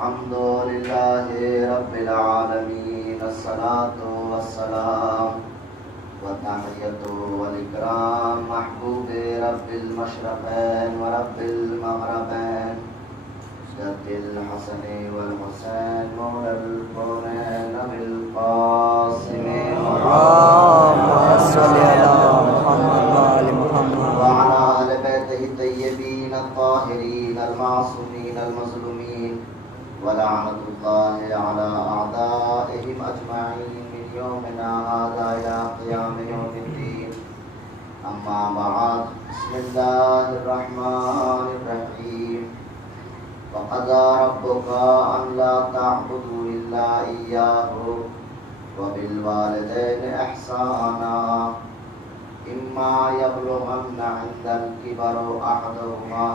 الحمد لله رب العالمين الصلاة والسلام والتحية والإكرام محبوب رب المشرقين ورب المغربين جد الحسن والحسين مولى الكونين بالقاسم اللهم صل على محمد وآل محمد وعلى آل بيته الطيبين الطاهرين المعصومين المظلومين ولعنة الله على أعدائهم أجمعين من يومنا هذا إلى قيام يوم الدين. أما بعد، بسم الله الرحمن الرحيم. وقضى ربك أن لا تعبدوا إلا إياه وبالوالدين إحسانا إما يبلغن عند الكبر أحدهما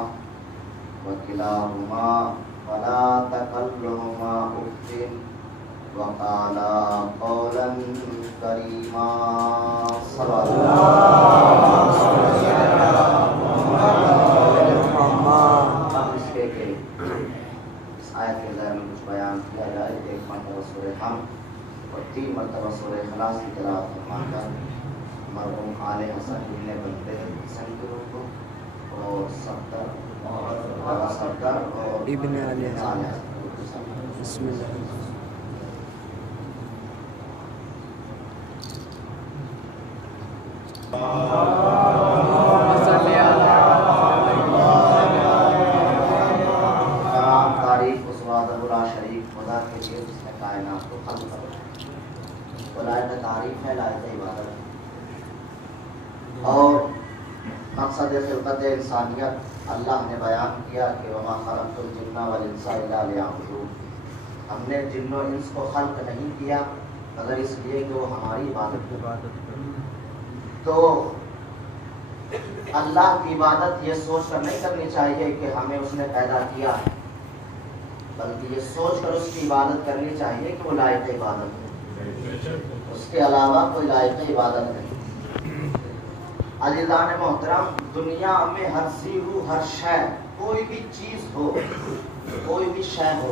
وكلاهما فلا تقل لهما أف وقالا قولا كريما. صلى الله على محمد. اس آیت کے ذریعے میں کچھ بیان کیا جائے. ایک مرتبہ سورہ حمد اور 3 مرتبہ سورہ اخلاص کی تلاوت فرما کر مرحوم آل حسن ابن بنتے حسن کے روح کو اور صفدر اور ابن آل حسن. بسم اللہ. تعریف اس وحدہ لا شریک خدا کے لیے جس نے کائنات کو خلق کیا. لائق تعریف ہے، لائق عبادت. اور مقصد خلقت انسانیت اللہ نے بیان کیا کہ وما خلقت الجن والانس الا لیعبدون. ہم نے جن و انس کو خلق نہیں کیا مگر اس لیے کہ وہ ہماری عبادت کریں. تو اللہ کی عبادت یہ سوچ کر نہیں کرنی چاہیے کہ ہمیں اس نے پیدا کیا ہے، بلکہ یہ سوچ کر اس کی عبادت کرنی چاہیے کہ وہ لائق عبادت ہے، اس کے علاوہ کوئی لائق عبادت نہیں. عزیزان محترم، دنیا میں ہر زیرو، ہر شے، کوئی بھی چیز ہو، کوئی بھی شے ہو،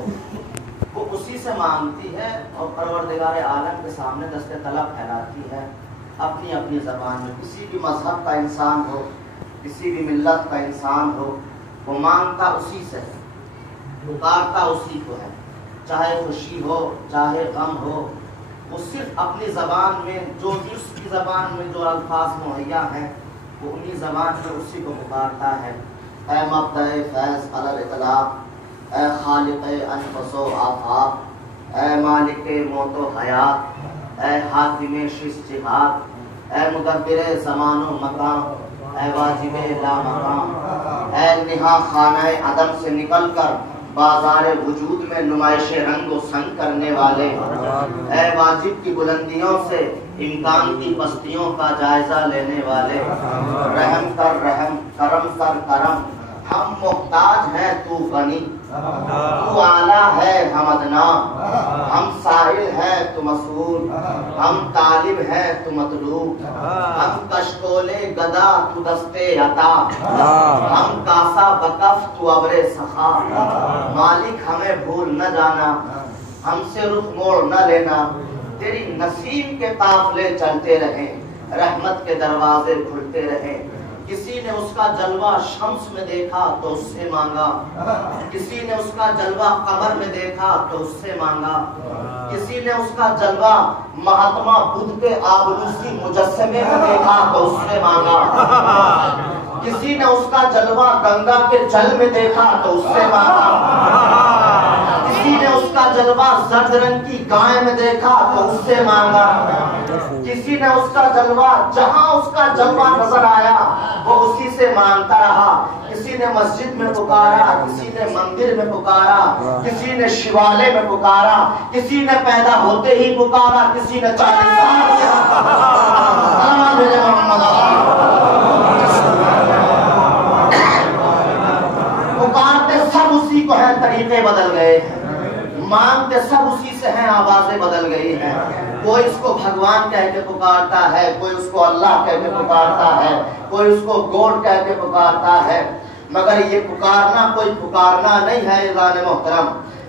وہ اسی سے مانگتی ہے اور پروردگار عالم کے سامنے دست طلب پھیلاتی ہے اپنی اپنی زبان میں. کسی بھی مذہب کا انسان ہو، کسی بھی ملت کا انسان ہو، وہ مانگتا اسی سے ہے، پکارتا اسی کو ہے. چاہے خوشی ہو چاہے غم ہو، وہ صرف اپنی زبان میں جو بھی اس کی زبان میں جو الفاظ مہیا ہیں وہ انہی زبان میں اسی کو پکارتا ہے. اے مبدع فیض علی الاطلاق، اے خالق انفس و آفاق، اے مالک موت و حیات، اے حاکم شش جہاد، اے مدبر زمان و مکان، اے واجب لا مقام، اے نہا خانہ عدم سے نکل کر بازار وجود میں نمائش رنگ و سنگ کرنے والے، اے واجب کی بلندیوں سے امکان کی پستیوں کا جائزہ لینے والے. رحم کر رحم، کرم کر کرم، ہم محتاج ہیں تو غنی، تو اعلیٰ ہے ہم ادنا، ہم سائل ہیں تو مسئول، ہم طالب ہیں تو مطلوب، ہم کشکولے گدا تو دستے عطا، ہم کاسا بکف تو ابر سخا. مالک ہمیں بھول نہ جانا، ہم سے رخ موڑ نہ لینا. تیری نسیم کے قافلے چلتے رہیں، رحمت کے دروازے کھلتے رہیں. کسی نے اس کا جلوہ شمس میں دیکھا تو اس سے مانگا، کسی نے اس کا جلوہ قمر میں دیکھا تو اس سے مانگا، کسی نے اس کا جلوہ مہاتما بدھ کے آبروسی مجسمے میں دیکھا تو اس سے مانگا، کسی نے اس کا جلوہ گنگا کے جل میں دیکھا تو اس سے مانگا، کسی نے اس کا جلوہ زرد رنگ کی گائے میں دیکھا تو اس سے مانگا، کسی نے اس کا جلوہ جہاں اس کا جلوہ نظر آیا وہ اسی سے مانگتا رہا. کسی نے مسجد میں پکارا، کسی نے مندر میں پکارا، کسی نے شیوالے میں پکارا، کسی نے پیدا ہوتے ہی پکارا، کسی نے 40 سال پکارتے سب اسی کو ہیں. طریقے بدل گئے ہیں، مانگتے سب اسی سے ہیں، آوازیں بدل گئی ہیں. کوئی اس کو بھگوان کہہ کے پکارتا ہے، کوئی اس کو اللہ کہہ کے پکارتا ہے، کوئی اس کو گوڈ کہہ کے پکارتا ہے. مگر یہ پکارنا کوئی پکارنا نہیں ہے عزیزان محترم.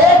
1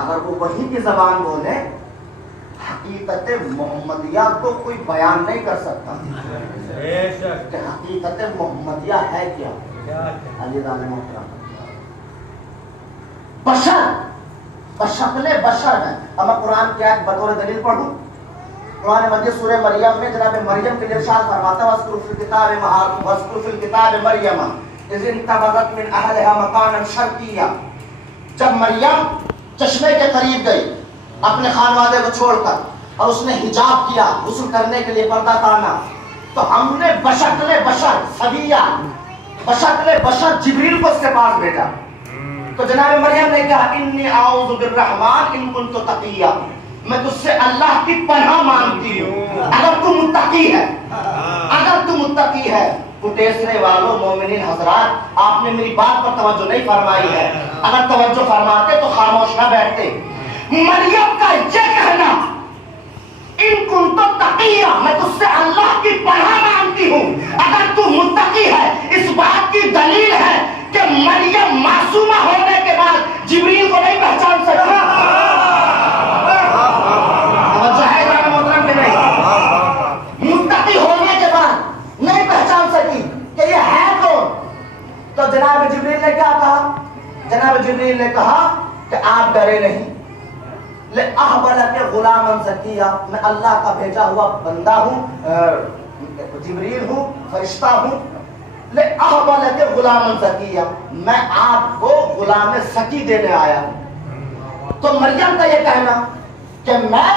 اگر وہ وحی کی زبان بولے حقیقت محمدیہ کو کوئی بیان نہیں کر سکتا کہ حقیقت محمدیہ ہے کیا. علی دانے محترم بشر بشکل بشر ہے. اب میں قرآن کی آیت بطور دلیل پڑھوں. قرآن مجید سورہ مریم میں جناب مریم کے لیے ارشاد فرماتا ہے وَاذْكُرْ فِي الْكِتَابِ مَرْيَمَ إِذِ انتبذت من أهلها مكانا شرقيا. جب مریم چشمے کے قریب گئی اپنے خانوادے کو چھوڑ کر اور اس نے حجاب کیا غسل کرنے کے لیے پردہ تانا تو ہم نے بشکل بشر سویہ بشکل بشر جبریل کو اس کے پاس بھیجا. تو جناب مریم نے کہا انی اعوذ بالرحمن ان کنت تقیا. میں تجھ سے اللہ کی پناہ مانگتی ہوں اگر تو متقی ہے. اگر تو متقی ہے. ٹیسرے والوں مومنین حضرات آپ نے میری بات پر توجہ نہیں فرمائی ہے. اگر توجہ فرماتے تو خاموش نہ بیٹھتے. مریم کا یہ کہنا ان کنت تقیہ میں تجھ سے اللہ کی پناہ مانگتی ہوں اگر تو متقی ہے اس بات کی دلیل ہے کہ مریم معصومہ ہونے کے بعد جبریل کو نہیں پہچان سکتی. توجہ ہے جناب محترم کہ نہیں؟ متقی ہونے کے بعد نہیں پہچان سکی کہ یہ ہے کون. تو جناب جبریل نے کیا کہا؟ جناب جبریل نے کہا کہ آپ ڈرے نہیں. لِأَحْبَلَكَ غُلَامًا زَكِيًّا میں اللہ کا بھیجا ہوا بندہ ہوں جبریل ہوں فرشتہ ہوں. لِأَحْبَلَكَ غُلَامًا زَكِيًّا میں آپ کو غلام زکی دینے آیا ہوں. تو مریم کا یہ کہنا کہ میں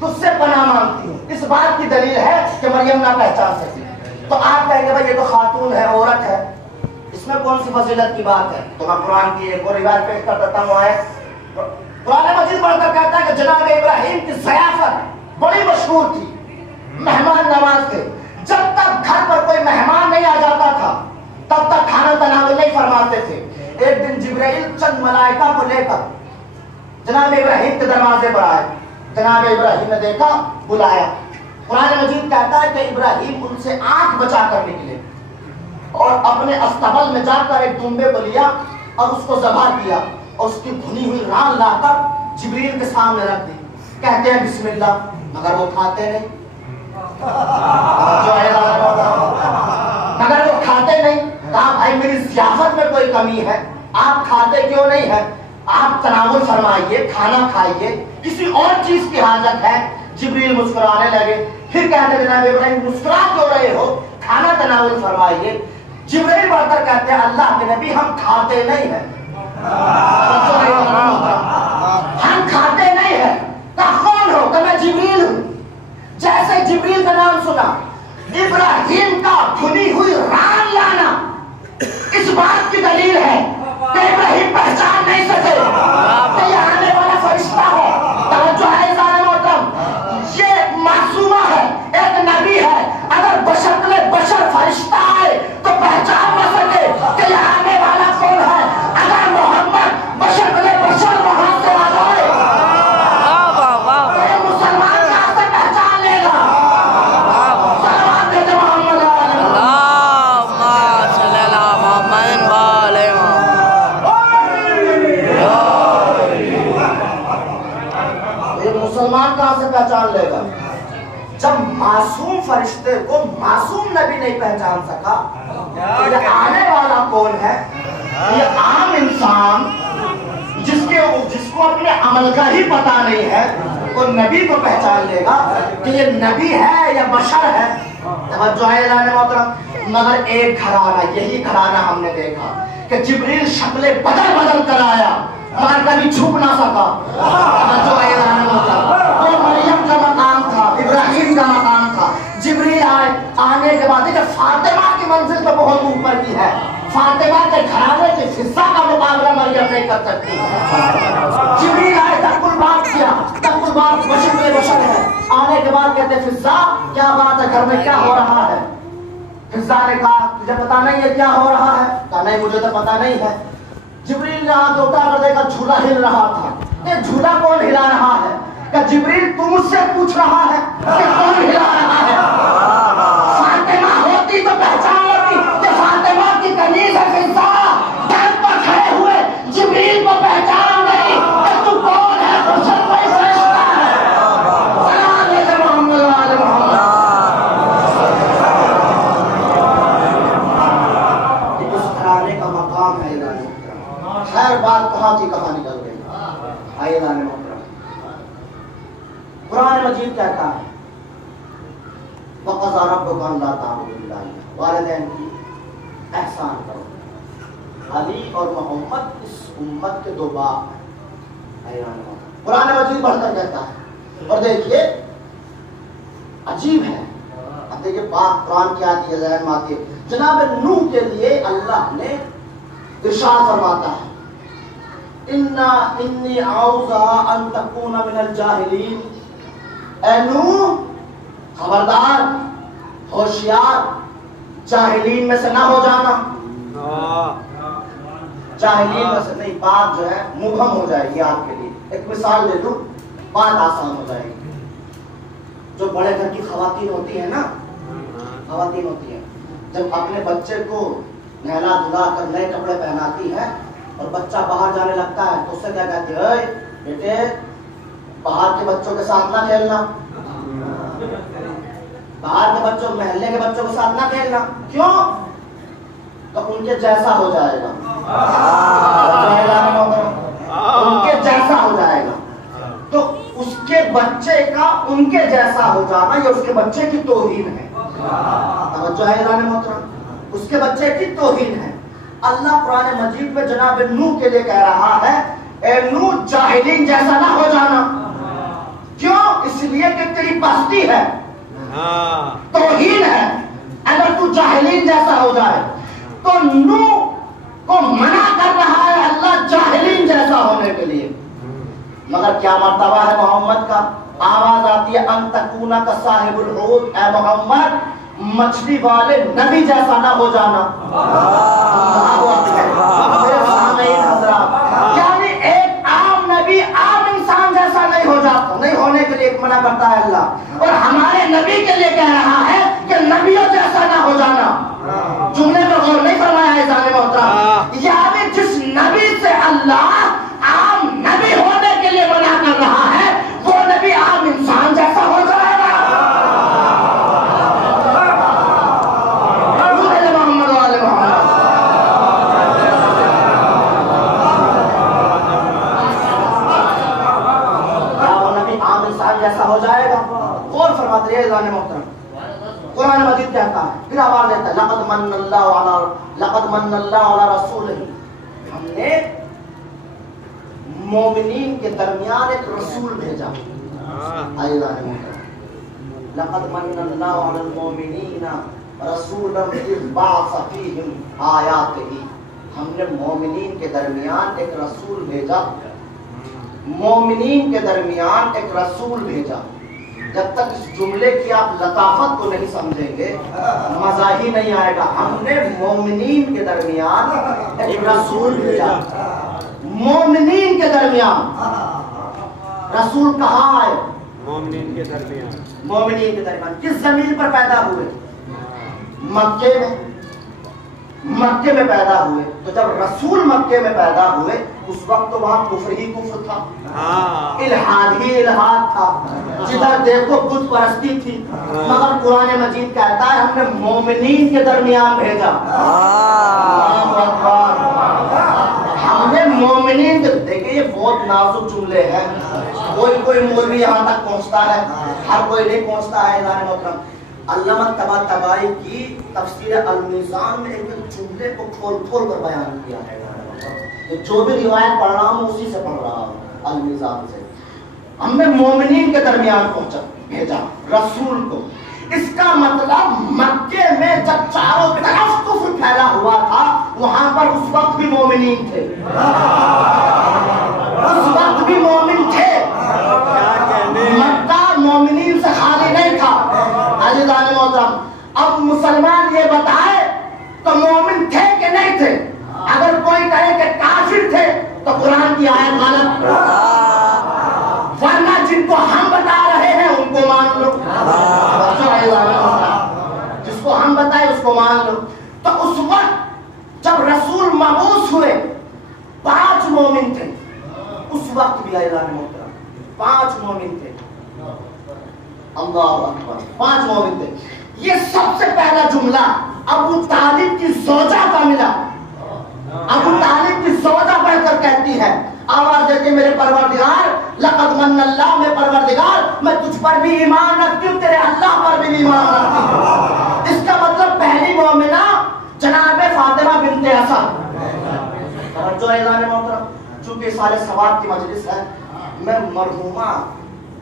تجھ سے پناہ مانگتی ہوں اس بات کی دلیل ہے کہ مریم نہ پہچان سکی. تو آپ کہیں گے بھائی یہ تو خاتون ہے عورت ہے اس میں کون سی فضیلت کی بات ہے. تو میں قرآن کی ایک اور روایت پیش کر دیتا ہوں. آیت قرآن مجید پڑھ کر کہتا ہے کہ جناب ابراہیم کی ضیافت بڑی مشہور تھی. مہمان نواز تھے. جب تک گھر پر کوئی مہمان نہیں آ جاتا تھا تب تک کھانا تناول نہیں فرماتے تھے. ایک دن جبرائیل چند ملائکہ کو لے کر جناب ابراہیم کے دروازے پر آئے. جناب ابراہیم نے دیکھا بلایا. قرآن مجید کہتا ہے کہ ابراہیم ان سے آنکھ بچا کر نکلے اور اپنے استبل میں جا کر ایک دمبے کو لیا اور اس کو ذبح کیا اور اس کی بھنی ہوئی ران لا کر جبریل کے سامنے رکھ دی. کہتے ہیں بسم اللہ مگر وہ کھاتے نہیں. مگر وہ کھاتے نہیں. کہا بھائی میری ضیافت میں کوئی کمی ہے آپ کھاتے کیوں نہیں ہے. آپ تناول فرمائیے کھانا کھائیے کسی اور چیز کی حاجت ہے. جبریل مسکرانے لگے. پھر کہتے جناب ابراہیم مسکرا کیوں رہے ہو کھانا تناول فرمائیے. جبریل بڑھ کر کہتے ہیں اللہ کے نبی ہم کھاتے نہیں ہیں. ہم کھاتے نہیں ہیں. کہا کون ہو؟ کہ میں جبریل ہوں. جیسے جبریل کا نام سنا ابراہیم کا بھنی ہوئی ران لانا اس بات کی دلیل ہے کہ ابراہیم پہچان نہیں سکے کہ یہ آنے والا فرشتہ ہے. توجہ ہے ذرا محترم یہ معصومہ ہے ایک نبی ہے. اگر بشکل بشر فرشتہ آئے تو پہچان نہ سکے کہ یہ آنے والا کون ہے. اگر محمد بشکل بشر وہاں سے آ جائے تو مسلمان کہاں سے پہچان لے گا. سلام کہتے محمد اللہم صلی اللہ محمد والے یہ مسلمان کہاں سے پہچان لے گا. جب معصوم فرشتے کو معصوم نبی نہیں پہچان سکا تو یہ آنے والا کون ہے. یہ عام انسان جس کو اپنے عمل کا ہی پتا نہیں ہے وہ نبی کو پہچان لے گا کہ یہ نبی ہے یا بشر ہے. توجہ ہے اعلان محترم. مگر ایک گھرانہ یہی گھرانہ ہم نے دیکھا کہ جبریل شکلیں بدل بدل کر آیا مگر کبھی چھپ نہ سکا. توجہ ہے اعلان محترم. وہ مریم کا مقام تھا ابراہیم کا مقام تھا. جبریل آنے کے بعد دیکھیں فاطمہ کی منزل تو بہت اوپر کی ہے. فاطمہ کے گھرانے کے فضا کا مقابلہ مریم نہیں کر سکتی. جبریل آئے تک کل بات کیا تک کل بات بشر میں بشر ہے. آنے کے بعد کہتے فضا کیا بات ہے گھر میں کیا ہو رہا ہے. فضا نے کہا تجھے پتا نہیں ہے کیا ہو رہا ہے. کہا نہیں مجھے تو پتا نہیں ہے. جبریل نے آنکھ اٹھا کر دیکھا جھولا ہل رہا تھا. یہ جھولا کون ہلا رہا ہے. کہ جبریل تم مجھ سے پوچھ رہا ہے کہ کون ہلا رہا ہے. فاطمہ ہوتی تو پہچان لیتی کہ فاطمہ کی کنیز ہے فضا. ڈر پر کھڑے ہوئے جبریل کو پہچان نہیں ربک اللہ تعبدوا الا اياه، والدین کی احسان کرو۔ علی اور محمد اس امت کے دو باپ ہیں۔ قرآن مجید بڑھ کر کہتا ہے، اور دیکھیے عجیب ہے، اب دیکھیے بات قرآن کی آتی ہے، ذہن میں آتی ہے۔ جناب نوح کے لیے اللہ نے ارشاد فرماتا ہے انی اعوذ ان تکون من الجاہلین، اے نوح خبردار، ہوشیار، جاہلین میں سے نہ ہو جانا۔ جاہلین میں سے نہیں، بات جو ہے مبہم ہو جائے گی آپ کے لیے۔ ایک مثال دے دوں، بات آسان ہو جائے گی۔ جو بڑے گھر کی خواتین ہوتی ہیں نا، خواتین ہوتی ہیں، جب اپنے بچے کو نہلا دھلا کر نئے کپڑے پہناتی ہے اور بچہ باہر جانے لگتا ہے تو اس سے کیا کہتی ہے، اے بیٹے باہر کے بچوں کے ساتھ نہ کھیلنا، باہر کے بچوں، محلے کے بچوں کے ساتھ نہ کھیلنا۔ کیوں؟ تو ان کے جیسا ہو جائے گا، ان کے جیسا ہو جائے گا۔ تو اس کے بچے کا ان کے جیسا ہو جانا یہ اس کے بچے کی توہین ہے۔ توجہ ہے اعلان محترم، اس کے بچے کی توہین ہے۔ اللہ قرآن مجید میں جناب نوح کے لیے کہہ رہا ہے اے نوح جاہلین جیسا نہ ہو جانا۔ کیوں؟ اس لیے کہ تیری پستی ہے، توہین ہے۔ اگر تو جاہلین جیسا ہو جائے تو نوح کو منع کر رہا ہے اللہ جاہلین جیسا ہونے کے لیے۔ مگر کیا مرتبہ ہے محمد کا؟ آواز آتی ہے ان تکونا کا صاحب الحوت، اے محمد مچھلی والے نبی جیسا نہ ہو جانا۔ یعنی ایک عام نبی عام انسان جیسا نہیں ہو جاتا، نہیں ہونے کے لیے ایک منع کرتا ہے اللہ، اور ہمارے نبی کے لیے کہہ رہا ہے کہ نبیوں جیسا نہ ہو جانا۔ جملے پر غور نہیں فرمایا ہے ذہن محترم، یعنی جس نبی سے اللہ عام نبی ہونے کے لیے منع کر رہا ہے وہ نبی عام انسان جیسا ہو جائے گا۔ جیسا ہو جائے گا۔ اور فرماتے ہیں اذان محترم، قرآن مجید کہتا ہے، پھر آواز دیتا ہے لقد من اللہ علی رسولہ، ہم نے مومنین کے درمیان ایک رسول بھیجا۔ اذان محترم، لقد من اللہ علی المومنین رسولا اذ بعث فیہم آیاتہ، ہم نے مومنین کے درمیان ایک رسول بھیجا، مومنین کے درمیان ایک رسول بھیجا۔ جب تک اس جملے کی آپ لطافت کو نہیں سمجھیں گے مزہ ہی نہیں آئے گا۔ ہم نے مومنین کے درمیان ایک رسول بھیجا، مومنین کے درمیان۔ رسول کہاں آئے؟ مومنین کے درمیان۔ مومنین کے درمیان کس زمین پر پیدا ہوئے؟ مکے میں، مکے میں پیدا ہوئے۔ تو جب رسول مکے میں پیدا ہوئے اس وقت تو وہاں کفر ہی کفر تھا، الحاد ہی الحاد تھا، جدھر دیکھو بت پرستی تھی۔ مگر قرآن مجید کہتا ہے ہم نے مومنین کے درمیان بھیجا۔ ہم نے مومنین کے، دیکھیں یہ بہت نازک جملے ہیں، کوئی مولوی یہاں تک پہنچتا ہے، ہر کوئی نہیں پہنچتا ہے۔ اعلان محترم، علامہ طباطبائی کی تفسیر المیزان میں ایک جملے کو کھول کھول کر بیان کیا ہے۔ جو بھی روایت پڑھ رہا ہوں اسی سے پڑھ رہا ہوں، المیزان سے۔ ہم نے مومنین کے درمیان بھیجا رسول کو۔ اس کا مطلب مکے میں جب چاروں طرف کفر پھیلا ہوا تھا وہاں پر اس وقت بھی مومنین تھے، اس وقت بھی مومن تھے۔ مکہ مومنین سے خالی نہیں تھا۔ عزیزان محترم، اب مسلمان یہ بتائے تو مومن تھے کہ نہیں تھے؟ اگر کوئی کہے کہ کافر تھے تو قرآن کی آیت غلط، ورنہ جن کو ہم بتا رہے ہیں ان کو مان لو، جس کو ہم بتائے اس کو مان لو۔ تو اس وقت جب رسول مبعوث ہوئے 5 مومن تھے، اس وقت بھی اعلان محترم 5 مومن تھے۔ اللہ اکبر، 5 مومن تھے۔ یہ سب سے پہلا جملہ ابو طالب کی زوجہ کا ملا۔ ابو طالب کی زوجہ پڑھ کر کہتی ہے، آواز دیتی میرے پروردگار لقد من اللہ، میں پروردگار میں تجھ پر بھی ایمان رکھتی ہوں، تیرے اللہ پر بھی ایمان رکھتی ہوں۔ اس کا مطلب پہلی مومنہ جناب فاطمہ بنت اسد۔ جو اعلان محترم، چونکہ سارے ثواب کی مجلس ہے، میں مرحومہ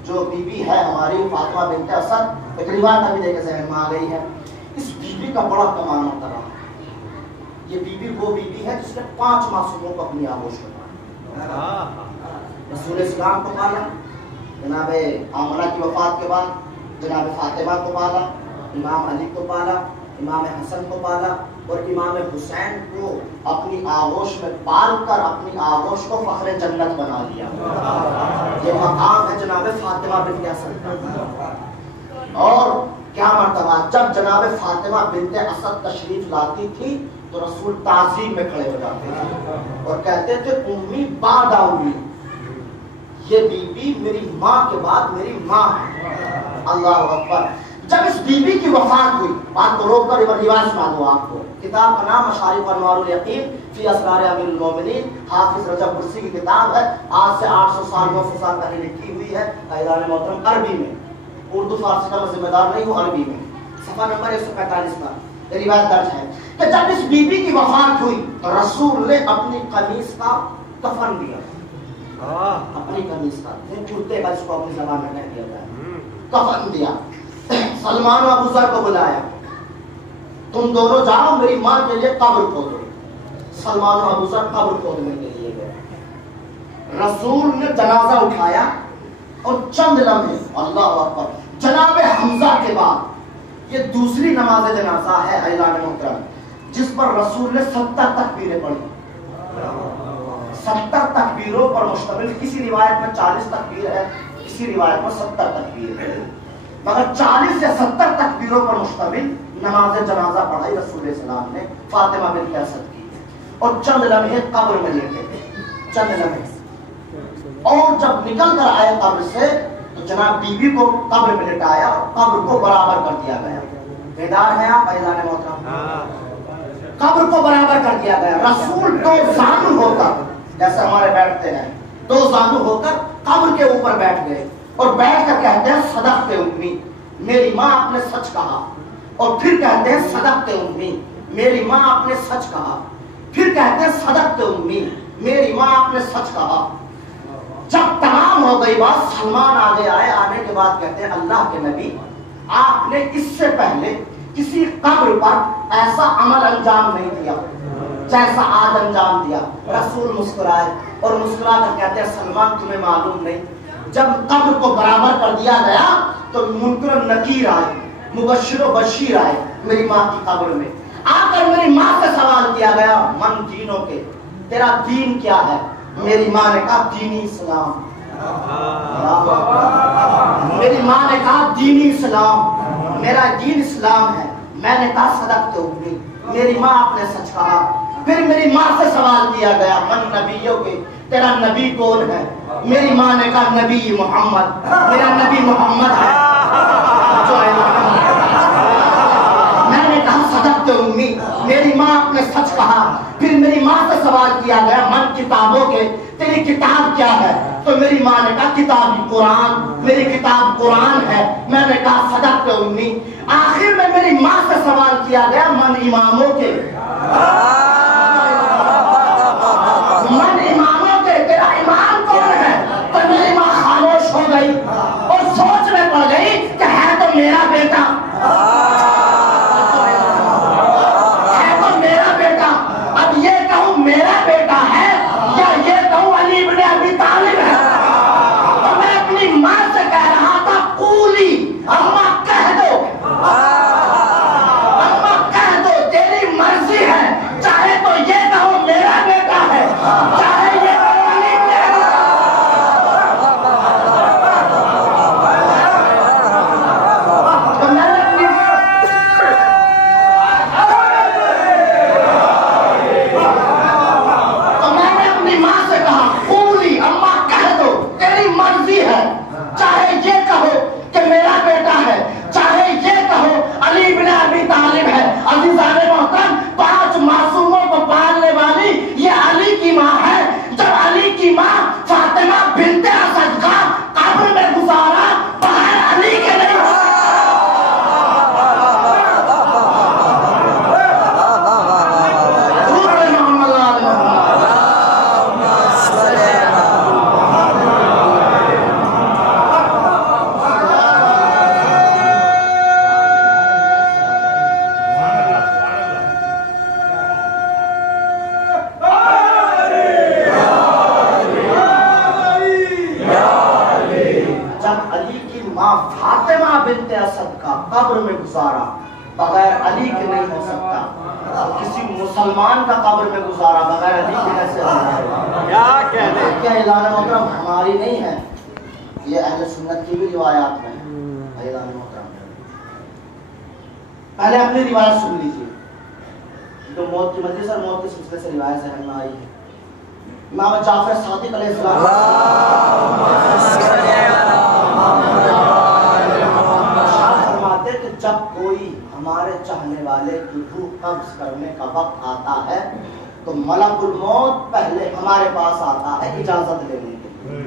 جو بی بی ہے ہماری فاطمہ بنت اسد، ایک روایت ابھی دیکھے ذہن میں آ گئی ہے، اس بی بی کا بڑا کمال محترم۔ یہ بی بی وہ بی بی ہے جس نے 5 معصوموں کو اپنی آغوش میں پالا۔ رسول اسلام کو پالا، جناب آمنہ کی وفات کے بعد جناب فاطمہ کو پالا، امام علی کو پالا، امام حسن کو پالا، اور امام حسین کو اپنی آغوش میں پال کر اپنی آغوش کو فخر جنت بنا لیا۔ یہ مقام ہے جناب فاطمہ بنت اسد کا۔ اور کیا مرتبہ جب جناب فاطمہ بنت اسد تشریف لاتی تھی تو رسول تعظیم میں کھڑے ہو جاتے تھے اور کہتے تھے امی بعد امی، یہ بی بی میری ماں کے بعد میری ماں ہے۔ اللہ اکبر۔ جب اس بی بی کی وفات ہوئی، بات کو روک کر روایت سنا دوں آپ کو، کتاب کا نام مشارق انوار الیقین فی اسرار امیر المومنین، حافظ رجب برسی کی کتاب ہے، آج سے 800 سال 900 سال پہلے لکھی ہوئی ہے اعلان محترم، عربی میں، اردو فارسی کا میں ذمہ دار نہیں ہوں، عربی میں، صفحہ نمبر 145 پر روایت درج ہے کہ جب اس بی بی کی وفات ہوئی تو رسول نے اپنی قمیص کا کفن دیا، اپنی قمیص کا کرتے کا اس کو اپنی زبان میں کہہ دیا جائے، کفن دیا۔ سلمان و ابو ذر کو بلایا، تم دونوں جاؤ میری ماں کے لیے قبر کھودو۔ سلمان و ابو ذر قبر کھودنے کے لیے گئے۔ رسول نے جنازہ اٹھایا اور چند لمحے، اللہ اکبر، جناب حمزہ کے بعد یہ دوسری نماز جنازہ ہے اعلان محترم جس پر رسول نے 70 تکبیریں پڑھی، 70 تکبیروں پر مشتمل، کسی روایت میں 40 تکبیر ہے، کسی روایت میں 70 تکبیر ہے، مگر 40 یا 70 تکبیروں پر مشتمل نماز جنازہ پڑھائی رسول السلام نے فاطمہ بنت اسد کی، اور چند لمحے قبر میں لیٹے، چند لمحے، اور جب نکل کر آئے قبر سے تو جناب بی بی کو قبر میں لٹایا اور قبر کو برابر کر دیا گیا۔ بیدار ہیں آپ اعلان محترم؟ قبر کو برابر کر دیا گیا۔ رسول 2 زانو ہو کر، جیسے ہمارے بیٹھتے ہیں، 2 زانو ہو کر قبر کے اوپر بیٹھ گئے اور بیٹھ کر کہتے ہیں صدقت امی، میری ماں آپ نے سچ کہا، اور پھر کہتے ہیں صدقت امی، میری ماں آپ نے سچ کہا، پھر کہتے ہیں صدقت امی، میری ماں آپ نے سچ کہا۔ جب تمام ہو گئی بات، سلمان آگے آئے، آنے کے بعد کہتے ہیں اللہ کے نبی آپ نے اس سے پہلے کسی قبر پر ایسا عمل انجام نہیں دیا جیسا آج انجام دیا۔ رسول مسکرائے اور مسکرا کر کہتے ہیں سلمان تمہیں معلوم نہیں، جب قبر کو برابر کر دیا گیا تو منکر و نکیر آئے، مبشر و بشیر آئے میری ماں کی قبر میں، آ کر میری ماں سے سوال کیا گیا من دینوں کے، تیرا دین کیا ہے؟ میری ماں نے کہا دینی اسلام۔ میری ماں نے کہا دینی اسلام، میرا دین اسلام ہے۔ میں نے کہا صدقت امی، میری ماں آپ نے سچ کہا۔ پھر میری ماں سے سوال کیا گیا من نبیوں کے، تیرا نبی کون ہے؟ میری ماں نے کہا نبی محمد، میرا نبی محمد ہے۔ میں نے کہا صدقت امی، میری ماں آپ نے سچ کہا۔ پھر میری ماں سے سوال کیا گیا من کتابوں کے، تیری کتاب کیا ہے؟ تو میری ماں نے کہا کتاب قرآن، میری کتاب قرآن ہے۔ میں نے کہا صدقت امی۔ آخر میں میری ماں سے سوال کیا گیا من اماموں کے، من اماموں کے، تیرا امام کون ہے؟ تو میری ماں خاموش ہو گئی اور سوچ میں پڑ گئی کہ ہے تو میرا بیٹا، ہے تو میرا بیٹا، اب یہ کہوں میرا بیٹا ہے یا یہ کہوں علی ابن ابی طالب ہے؟ تو میں اپنی ماں سے کہہ رہا تھا قولی، اماں کہہ دو، اماں کہہ دو، تیری مرضی ہے، چاہے گزارا بغیر علی کے نہیں ہو سکتا. کسی مسلمان کا قبر میں گزارا بغیر علی کے کیسے ہو سکتا؟ کیا کہنے کیا اعلان محترم ہماری نہیں ہے، یہ اہل سنت کی بھی روایات میں ہے. اعلان محترم پہلے اپنی روایت سن لیجیے جو موت کی مجلس اور موت کے سلسلے سے روایت ذہن میں آئی ہے. امام جعفر صادق علیہ السلام فرماتے کہ جب کوئی ہمارے چاہنے والے کی روح قبض کرنے کا وقت آتا ہے تو ملک الموت پہلے ہمارے پاس آتا ہے اجازت لینے کے لیے.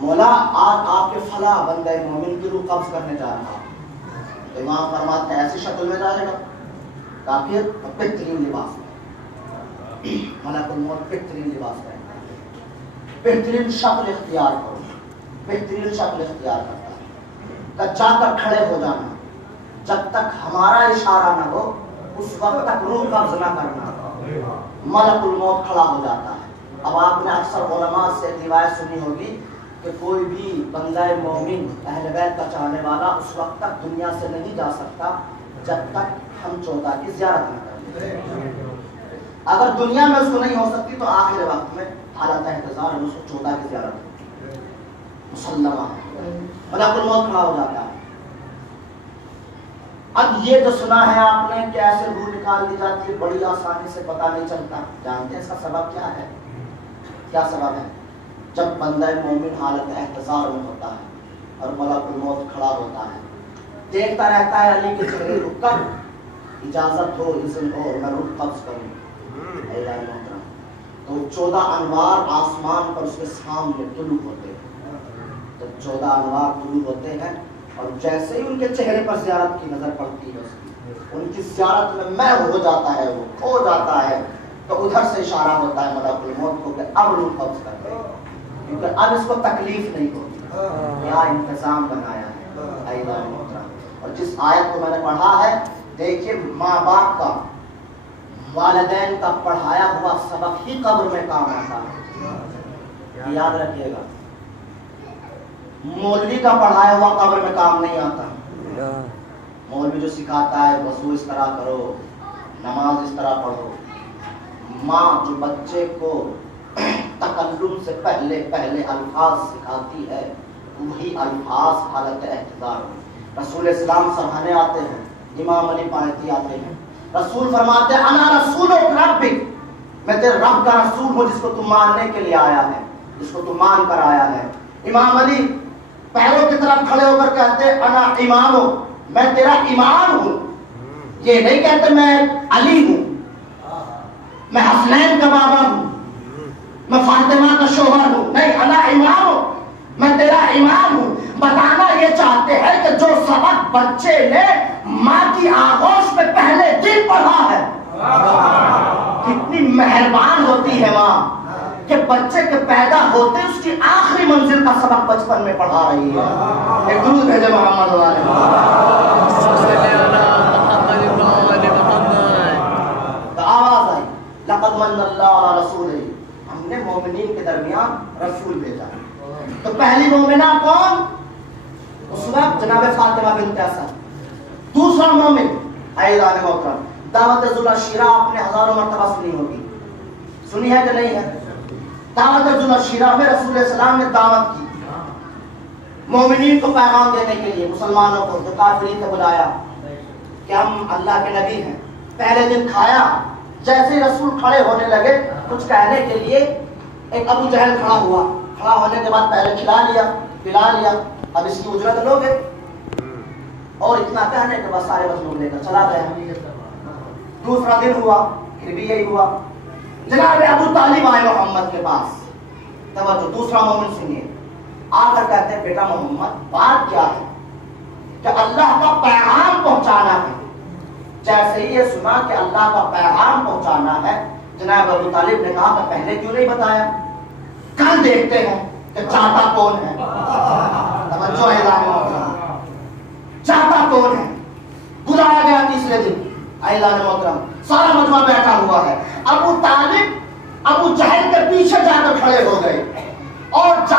مولا آج آپ کے فلاں بندے مومن کی روح قبض کرنے جا رہا. تو امام فرماتے ہیں ایسی شکل میں جائے گا کافر بہترین لباس میں. ملک الموت بہترین لباس میں بہترین شکل اختیار کرو، بہترین شکل اختیار کرتا ہے. جا کر کھڑے ہو جانا، جب تک ہمارا اشارہ نہ ہو اس وقت تک روح قبض نہ کرنا. ملک الموت کھڑا ہو جاتا ہے. اب آپ نے اکثر علماء سے روایت سنی ہوگی کہ کوئی بھی بندہ مومن اہل بیت کا چاہنے والا اس وقت تک دنیا سے نہیں جا سکتا جب تک ہم چودہ کی زیارت نہ کریں. اگر دنیا میں اس کو نہیں ہو سکتی تو آخر وقت میں حالت انتظار اس کو چودہ کی زیارت مسلمہ ہے. ملک الموت کھڑا ہو جاتا ہے. اب یہ جو سنا ہے آپ نے کہ ایسے روح نکال دی جاتی ہے بڑی آسانی سے پتہ نہیں چلتا. جانتے ہیں اس کا سبب کیا ہے؟ کیا سبب ہے؟ جب بندہ مومن حالت احتضار میں ہوتا ہے اور ملک الموت کھڑا ہوتا ہے دیکھتا رہتا ہے علی کے چہرے کو کب اجازت ہو اذن ہو میں روح قبض کروں. تو 14 انوار آسمان پر اس کے سامنے طلوع ہوتے ہیں. تو 14 انوار طلوع ہوتے ہیں اور جیسے ہی ان کے چہرے پر زیارت کی نظر پڑتی ہے ان کی زیارت میں محو ہو جاتا ہے، وہ کھو جاتا ہے. تو ادھر سے اشارہ ہوتا ہے ملک الموت کو کہ اب روح قبض کر دے، کیونکہ اب اس کو تکلیف نہیں ہوگی. کیا انتظام بنایا ہے. اور جس آیت کو میں نے پڑھا ہے دیکھیے ماں باپ کا والدین کا پڑھایا ہوا سبق ہی قبر میں کام آتا ہے. یاد رکھیے گا مولوی کا پڑھایا ہوا قبر میں کام نہیں آتا. مولوی جو سکھاتا ہے وضو اس طرح کرو، نماز اس طرح پڑھو. ماں جو بچے کو تکلم سے پہلے الفاظ سکھاتی ہے وہی الفاظ حالت احتضار میں. رسول اسلام سبحانے آتے ہیں، امام علی پایتی آتے ہیں. رسول فرماتے ہیں انا رسول ربک، میں تیرے رب کا رسول ہوں جس کو تم ماننے کے لیے آیا ہے، جس کو تم مان کر آیا ہے. امام علی پیروں کی طرف کھڑے ہو کر کہتے انا امام ہوں، میں تیرا امام ہوں. یہ نہیں کہتے میں علی ہوں، میں حسنین کا بابا ہوں، میں فاطمہ کا شوہر ہوں. نہیں، انا امام ہوں، میں تیرا امام ہوں. بتانا یہ چاہتے ہیں کہ جو سبق بچے نے ماں کی آغوش میں پہلے دن پڑھا ہے. کتنی مہربان ہوتی ہے ماں کہ بچے کے پیدا ہوتے اس کی آخری منزل کا سبق بچپن میں پڑھا رہی ہے. ایک درود بھیجے محمد والے. تو آواز آئی لقد من اللہ علی رسولہ، ہم نے مومنین کے درمیان رسول بھیجا. تو پہلی مومنہ کون؟ اس وقت جناب فاطمہ بنت اسد. دوسرا مومن ایران محترم دعوت ذوالشیرہ آپ نے ہزاروں مرتبہ سنی ہوگی، سنی ہے کہ نہیں ہے؟ دعوت ذوالشیرہ میں رسول السلام نے دعوت کی مومنین کو پیغام دینے کے لیے، مسلمانوں کو جو کافرین کو بلایا کہ ہم اللہ کے نبی ہیں. پہلے دن کھایا، جیسے رسول کھڑے ہونے لگے کچھ کہنے کے لیے ایک ابو جہل کھڑا ہوا. کھڑا ہونے کے بعد پہلے کھلا لیا، اب اس کی اجرت لو گے. اور اتنا کہنے کے بعد سارے مظلوم لے کر چلا گیا. دوسرا دن ہوا، پھر بھی یہی ہوا. جناب ابو طالب آئے محمد کے پاس. توجہ، دوسرا مومن سنیے. آ کر کہتے ہیں بیٹا محمد بات کیا ہے؟ کہ اللہ کا پیغام پہنچانا ہے. جیسے ہی یہ سنا کہ اللہ کا پیغام پہنچانا ہے جناب ابو طالب نے کہا کہ پہلے کیوں نہیں بتایا؟ کل دیکھتے ہیں کہ چاہتا کون ہے. توجہ ہے، چاہتا کون ہے. گزارا گیا تیسرے دن. اعلان محترم سارا مجمع بیٹھا ہوا ہے. ابو طالب ابو جہل کے پیچھے جا کر کھڑے ہو گئے اور جا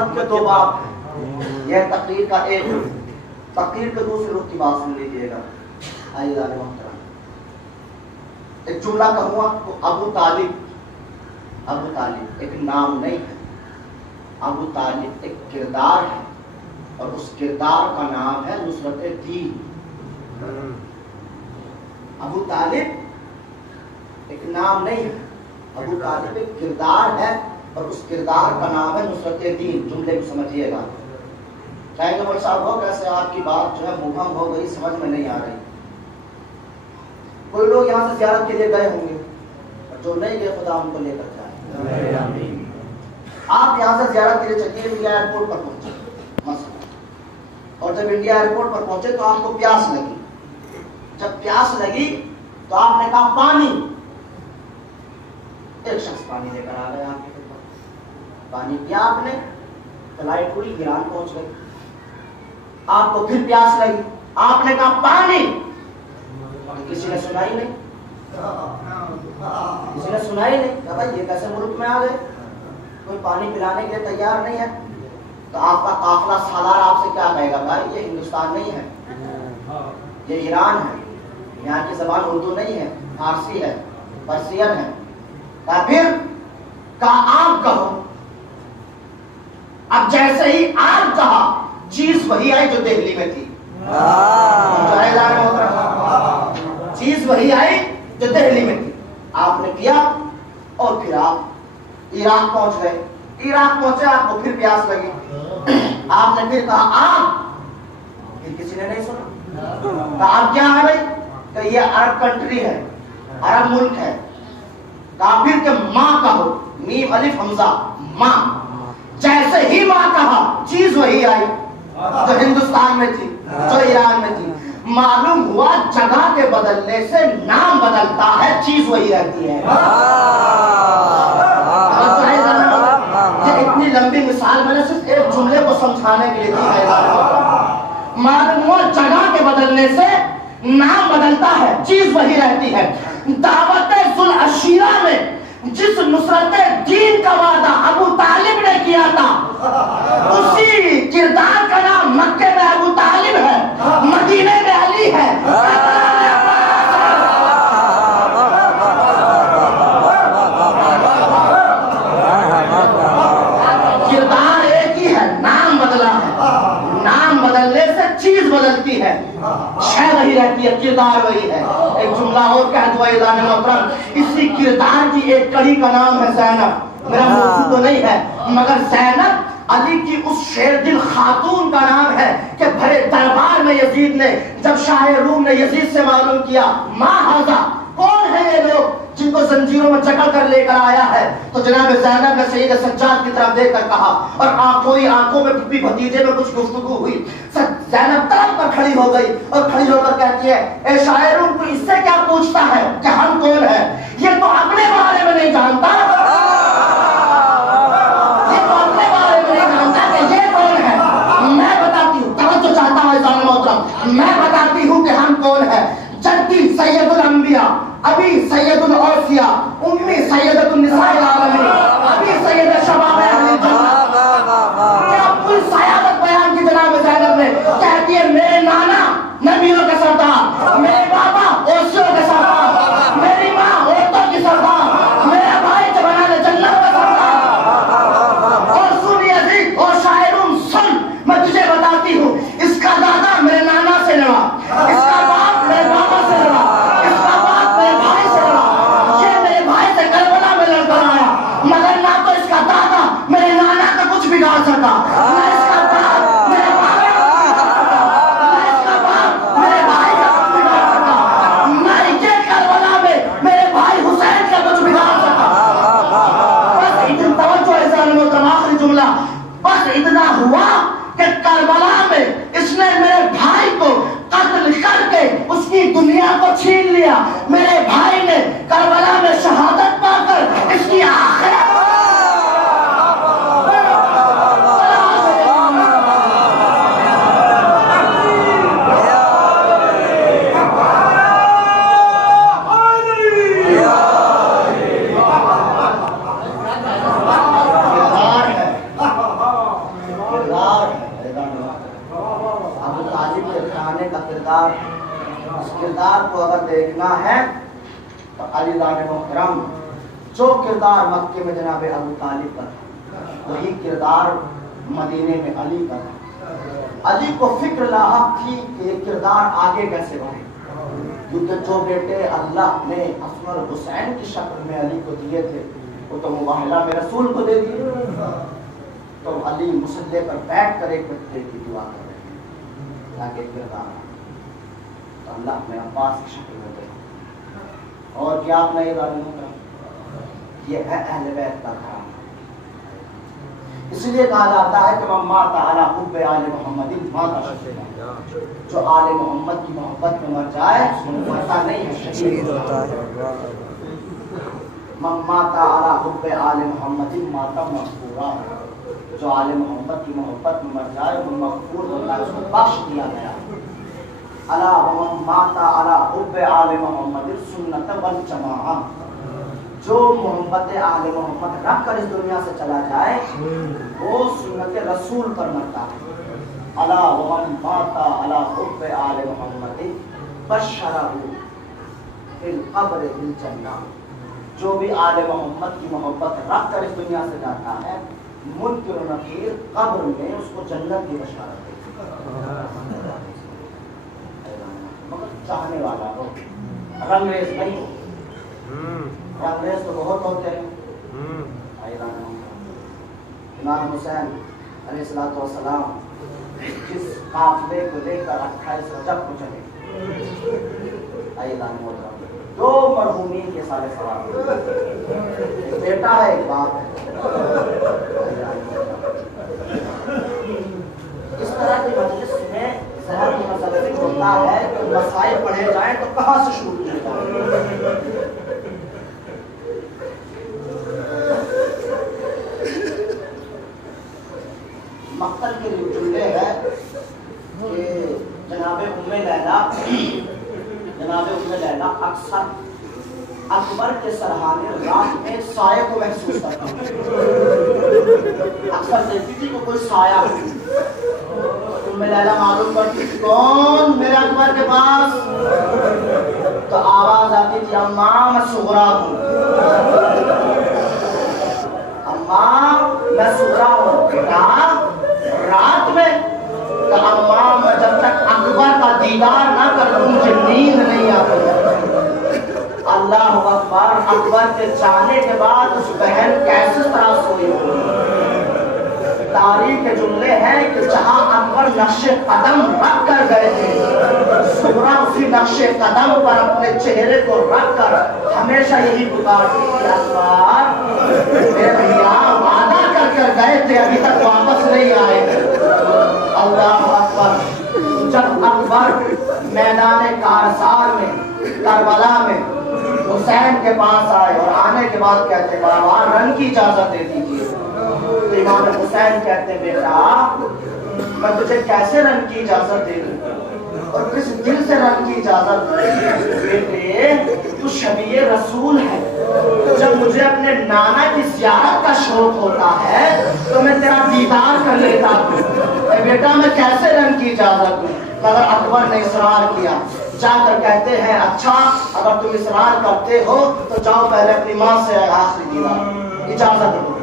محمد کے 2 باب ہیں، یہ تقریر کا ایک، تقریر کے دوسرے رخ کی بات سن لیجیے گا۔ آئیے محترم، ایک جملہ کہوں تو ابو طالب، ابو طالب ایک نام نہیں ہے، ابو طالب ایک کردار ہے، اور اس کردار کا نام ہے نصرت دین۔ ابو طالب ایک نام نہیں ہے، ابو طالب ایک کردار ہے، اور اس کردار کا نام ہے نصرت دین۔ جملے کو سمجھیے گا۔ کہیں گے مولوی صاحب ہو کیسے آپ کی بات جو ہے مبہم ہو گئی، سمجھ میں نہیں آ رہی۔ کوئی لوگ یہاں سے زیارت کے لیے گئے ہوں گے، اور جو نہیں گئے خدا ان کو لے کر جائے۔ آپ یہاں سے زیارت کے لیے چلیے، انڈیا ایئرپورٹ پر پہنچے مثلا، اور جب انڈیا ایئرپورٹ پر پہنچے تو آپ کو پیاس لگی۔ جب پیاس لگی تو آپ نے کہا پانی، ایک شخص پانی لے کر آ گیا آپ کے خدمت، پانی پیا آپ نے، فلائٹ پوری ایران پہنچ گئی۔ آپ کو پھر پیاس لگی، آپ نے کہا پانی، کسی نے سنائی نہیں، کسی نے سنائی نہیں، کہا بھائی یہ کیسے ملک میں آ گئے، کوئی پانی پلانے کے لیے تیار نہیں ہے۔ تو آپ کا قافلہ سالار آپ سے کیا کہے گا، بھائی یہ ہندوستان نہیں ہے، یہ ایران ہے، یہاں کی زبان اردو نہیں ہے، فارسی ہے، پرسین ہے۔ پھر کہا آپ کہو۔ اب جیسے ہی آپ کہا، چیز وہی آئی جو دہلی میں تھی، چیز وہی آئی جو دہلی میں تھی۔ آپ نے کیا اور پھر آپ عراق پہنچ گئے۔ عراق پہنچے، آپ کو پھر پیاس لگی، آپ نے پھر کہا آپ، پھر کسی نے نہیں سنا۔ کہا آپ کیا ہے بھائی، کہ یہ عرب کنٹری ہے، عرب ملک ہے۔ کہا پھر کہ ماں کہو، میم الف حمزہ ماں۔ جیسے ہی ماں کہا، چیز وہی آئی جو ہندوستان میں تھی، جو ایران میں تھی۔ معلوم ہوا جگہ کے بدلنے سے نام بدلتا ہے، چیز وہی رہتی ہے۔ یہ اتنی لمبی مثال میں نے صرف ایک جملے کو سمجھانے کے لیے دی ہے۔ معلوم ہوا جگہ کے بدلنے سے نام بدلتا ہے، چیز وہی رہتی ہے۔ دعوت ذوالعشیرہ میں جس نصرت دین کا وعدہ ابو طالب نے کیا تھا، اسی کردار کا نام مکے میں ابو طالب ہے، مدینے میں علی ہے۔ کردار ایک ہی ہے، نام بدلا ہے، نام بدلنے سے چیز بدلتی ہے، شے وہی رہتی ہے، کردار وہی ہے۔ ایک جملہ اور کہہ دو اعلان محترم، اسی کردار کی ایک کڑی کا نام ہے زینب۔ میرا موضوع تو نہیں ہے، مگر زینب علی کی اس شیر دل خاتون کا نام ہے کہ بھرے دربار میں یزید نے جب شاہ روم نے یزید سے معلوم کیا ماں ہاذا، کون ہے یہ لوگ جن کو زنجیروں میں جکڑ کر لے کر آیا ہے، تو جناب زینب نے سید سجاد کی طرف دیکھ کر کہا، اور آنکھوں میں بھی بھتیجے میں کچھ گفتگو ہوئی۔ زینب طرف پر کھڑی ہو گئی اور کھڑی ہو کر کہتی ہے، اے شاہ روم تو اس سے کیا پوچھتا ہے کہ ہم کون ہیں، یہ تو اپنے بارے میں نہیں جانتا، یہ تو اپنے بارے میں نہیں جانتا کہ یہ کون ہے۔ میں بتاتی ہوں، توجہ چاہتا ہوں عزیزان محترم، میں بتاتی ہوں کہ ہم کون ہیں۔ جدی سید الانبیاء، ابھی سید الاوصیاء، امی سیدۃ النساء العالمین، ابھی سید شباب اہل الجنہ، کیا پوری سیادت بیان کی جناب زینب نے۔ کہتی ہے میرے نانا نبیوں کے سردار، میرے بابا اوصیوں کے سردار، میری ماں عورتوں کی سردار، میرا بھائی جوانان جنت کا سردار۔ اور سن یزید اور شاہ روم سن، میں تجھے بتاتی ہوں، اس کا دادا میرے نانا سے لڑا، اس کا باپ میرے بابا سے لڑا، اس کا باپ میرے بھائی سے لڑا، یہ میرے بھائی سے کربلا میں لڑ کر آیا، مگر نہ تو اس کا دادا میرے نانا کا کچھ بگاڑ سکا، نہ اس کا باپ میرے بابا کا کچھ بگاڑ سکا، نہ اس کا باپ میرے بھائی کا کچھ بگاڑ سکا، نہ یہ کربلا میں میرے بھائی حسین کا کچھ بگاڑ سکا۔ بس اتنا توجہ ہے عزیزان محترم، آخری جملہ، بس اتنا ہوا کہ کربلا میں اس نے میرے بھائی کو قتل کر کے اس کی دنیا کو چھین لیا، میرے بھائی نے کربلا میں شہادت پا کر اس کی آخرت کردار کو اگر دیکھنا ہے تو علی جان محترم جو کردار مکے میں جناب ابو طالب کا تھا وہی کردار مدینے میں علی کا تھا۔ علی کو فکر لاحق تھی کہ یہ کردار آگے کیسے بڑھے، کیونکہ جو بیٹے اللہ نے حسن اور حسین کی شکل میں علی کو دیے تھے وہ تو مباہلہ میں رسول کو دے دیے۔ تو علی مصلی پر بیٹھ کر ایک بچے کی دعا کر رہے ہیں تاکہ کردار تو اللہ اپنے عباس کی شکل میں دے۔ اور کیا آپ نے یہ معلوم کرا، یہ ہے اہل بیت کا گھرانہ۔ اس لیے کہا جاتا ہے کہ من مات علی حب آل محمد مات شہیدا، جو آل محمد کی محبت میں مر جائے وہ مرتا نہیں ہے، شہید ہوتا ہے۔ من مات علی حب آل محمد مات مغفورا، جو آل محمد کی محبت میں مر جائے وہ مغفور ہوتا ہے، اس کو بخش دیا گیا۔ الا ومن مات علی حب آل محمد سنت والجماعہ، جو محبت آل محمد رکھ کر اس دنیا سے چلا جائے وہ سنت رسول پر مرتا ہے۔ الا ومن مات علی حب آل محمد بشرہ فی القبر بالجنہ، جو بھی آل محمد کی محبت رکھ کر اس دنیا سے جاتا ہے منکر و نکیر قبر میں اس کو جنت کی بشارت دیتی ہے، مگر چاہنے والا ہو، رنگریز نہیں ہو۔ رنگریز تو بہت ہوتے ہیں۔ امام حسین علیہ الصلوۃ والسلام جس قافلے کو لے کر 28 رجب کو چلے، دو مرحومین کے سارے سوال، ایک بیٹا ہے ایک باپ ہے۔ اس طرح کی مجلس میں ذہن متفق ہوتا ہے کہ مسائل پڑھے جائیں تو کہاں سے شروع کیے جائیں۔ مقتل کے جملے ہے کہ جناب ام لیلا اکثر اکبر کے سرحانے رات میں سائے کو محسوس کرتا ہوں، اکثر دیکھتی تھی کہ کوئی سایہ، ام لیلا معلوم کرتی تھی کون میرے اکبر کے پاس، تو آواز آتی تھی اماں میں صغرا ہوں، اماں میں صغرا ہوں۔ رات میں کہ اماں میں جب تک اکبر کا دیدار نہ کر لوں مجھے نیند نہیں آتی۔ اللہ اکبر، اکبر کے جانے کے بعد اس بہن کیسے طرح سوئی ہوئی۔ تاریخ کے جملے ہیں کہ جہاں اکبر نقش قدم رکھ کر گئے تھے سغرا اسی نقش قدم پر اپنے چہرے کو رکھ کر ہمیشہ یہی پکارتی تھی اکبر میرے بھیا وعدہ کر کر گئے تھے ابھی تک واپس نہیں آئے۔ اللہ اکبر۔ جب اکبر میدان کارزار میں کربلا میں حسین کے پاس آئے اور آنے کے بعد کہتے بابا رن کی اجازت دے دیجیے، تو امام حسین کہتے بیٹا میں تجھے کیسے رن کی اجازت دے دوں اور کس دل سے رن کی اجازت دے؟ بیٹے تو شبیہ رسول ہے، جب مجھے اپنے نانا کی زیارت کا شوق ہوتا ہے تو میں تیرا دیدار کر لیتا ہوں، اے بیٹا میں کیسے رن کی اجازت دوں؟ مگر اکبر نے اصرار کیا، جا کر کہتے ہیں اچھا اگر تم اصرار کرتے ہو تو جاؤ پہلے اپنی ماں سے آخری دیدار اجازت دو۔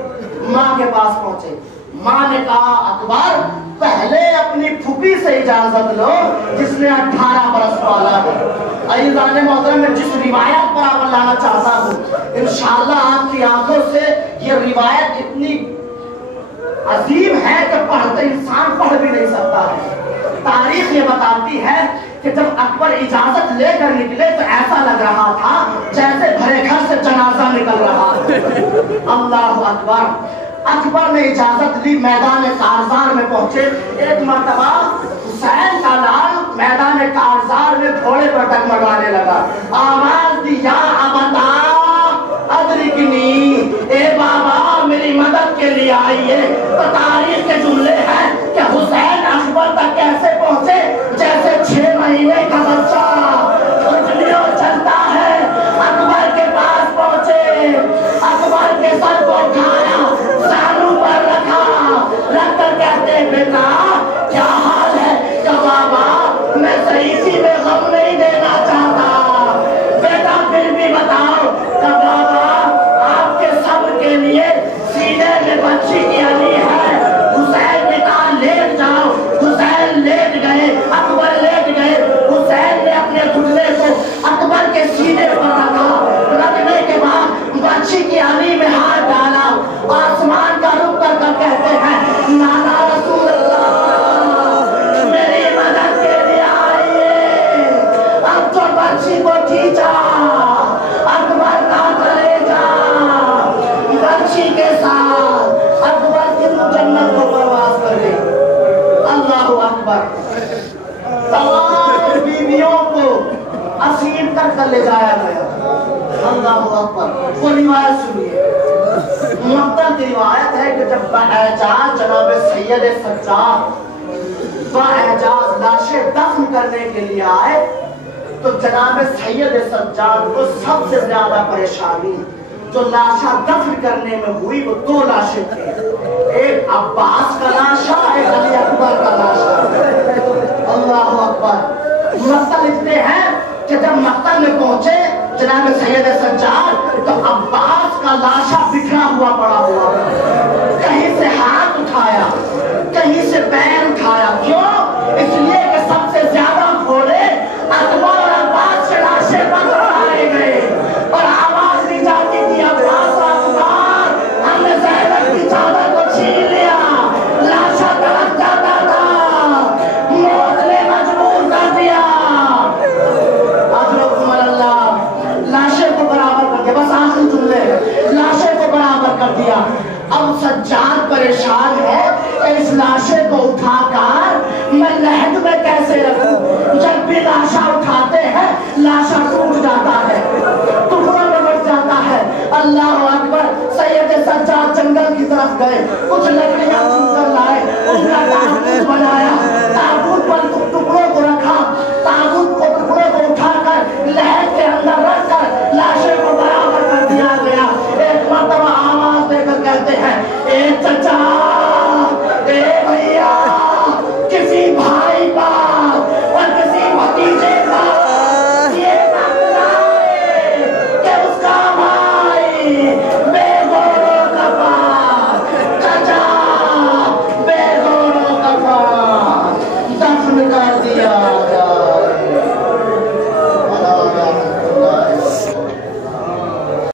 ماں کے پاس پہنچے، ماں نے کہا اکبر پہلے اپنی پھوپھی سے اجازت لو جس نے 18 برس والا ہے۔ عزیزان محترم میں جس روایت پر آپ لانا چاہتا ہوں انشاءاللہ آپ کی آنکھوں سے یہ روایت اتنی عظیم ہے کہ پڑھتے انسان پڑھ بھی نہیں سکتا ہے۔ تاریخ یہ بتاتی ہے کہ جب اکبر اجازت لے کر نکلے تو ایسا لگ رہا تھا جیسے بھرے گھر سے جنازہ نکل رہا ہے۔ اللہ اکبر۔ اکبر نے اجازت لی، میدان کارزار میں پہنچے۔ ایک مرتبہ حسین کا لال میدان کارزار میں گھوڑے پر ڈگمگانے لگا، آواز دی یا ابتا ادرکنی، اے بابا میری مدد کے لیے آئیے۔ تو تاریخ کے جملے ہیں کہ حسین اکبر تک کیسے پہنچے جیسے 6 مہینے کا بچہ انگلیوں چلتا ہے، اکبر کے پاس پہنچے، اکبر کے سر کو اٹھایا، سانوں پر رکھا، رکھ کر کہتے بیٹا کیا حال ہے؟ کہ بابا میں صحیح سی کر لے جایا گیا. اللہ اکبر. وہ روایت سنیے. مقتل کی روایت ہے کہ جب باعجاز جناب سید سجاد باعجاز لاشیں دفن کرنے کے لیے آئے تو جناب سید سجاد کو سب سے زیادہ پریشانی جو لاشا دفن کرنے میں ہوئی وہ دو لاشیں تھیں. ایک عباس کا لاشا, ایک علی اکبر کا لاشا. اللہ اکبر. مقتل لکھتے ہیں کہ جب مقتل میں پہنچے جناب سید سجاد تو عباس کا لاشا بکھرا ہوا پڑا ہوا, کہیں سے ہاتھ اٹھایا کہیں سے پیر اٹھایا. کیوں؟ اس لیے کہ سب سے زیادہ گھوڑے اکبر اور عباس سے لاشیں بند اٹھائے گئے اور آواز نہیں جاتی تھی عباس اور اکبر ہم نے زینب کی چادر کو چھین لیا. لاشا تڑپ جاتا تھا, موت نے مجبور کر دیا. لاشے کو برابر کر دیا. بس آخری جملے, لاشے کو برابر کر دیا. اب سجاد پریشان ہے کہ اس لاشے کو اٹھا کر میں لحد میں کیسے رکھوں. جب بھی لاشا اٹھاتے ہیں لاشا ٹوٹ جاتا ہے, ٹکڑوں میں بٹ جاتا ہے. اللہ اکبر. سید سجاد جنگل کی طرف گئے, کچھ لکڑیاں چن کر لائے, اس کا تابوت بنایا, تابوت پر ٹکڑوں کو رکھا, تابوت کو ٹکڑوں کو اٹھا کر لہر کے اندر رکھ کر لاشے کو برابر کر دیا گیا. ایک مرتبہ آواز دے کر کہتے ہیں اے چچا